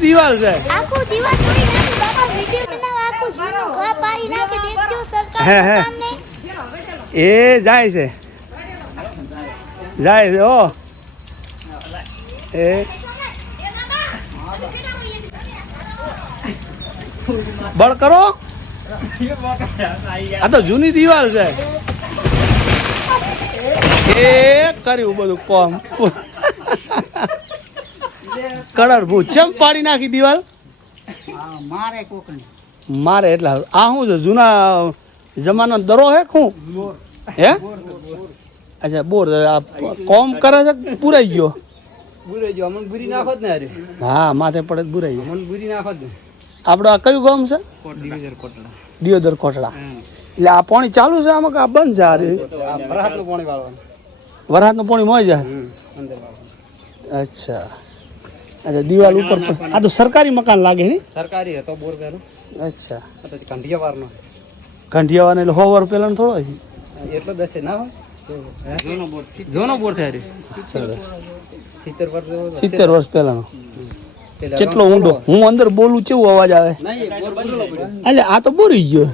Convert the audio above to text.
દિવાલ છે. આખો દિવસ તોડી નાખી બાપા વિડિયો બનાવ આખો જૂનો ઘર પાડી નાખી દેખજો સરકાર હે, હે. કામને એ જાય છે. જાય છે ઓ. એ. બળ કરો. આ તો જૂની દિવાલ છે. એ કર્યું બધું કોમ. કલર ભૂત ચમ પાડી નાખી દિવાલ? મારે કોકણી. મારે એટલે આ શું છે જૂના જમાનો દરો હે શું? હે? અચ્છા બોર. આ કોમ કરે છે પૂરાઈ ગયો? બુરે જો અમન બુરી નાખો ને અરે હા માથે પડે બુરાઈ પુરાઈ ગયો. અમન બુરી નાખો ને. આપણો આ કયું ગામ છે? કોટડા. દિયોદર કોટડા. એટલે આ પાણી ચાલુ છે આમાં કે આ બંધ છે આ રહ્યું? નું પાણી વાળવાનું. વરસાદનું પાણી મોય જાય? અંદર અચ્છા. અચ્છા દિવાલ ઉપર પણ- આ તો સરકારી મકાન લાગે ને? સરકારી હતો બોર અચ્છા. આ તો કંઠિયા વારનો કંઠિયાવાને એટલે હોવર પેલા થોડો છે. એટલો દસે ના હોય? જોનો બોર થાય સરસ. સિત્તેર વર્ષ. સિત્તેર વર્ષ પહેલાનો કેટલો ઊંડો? હું અંદર બોલું કેવું અવાજ આવે? એટલે આ તો બોરી ગયો.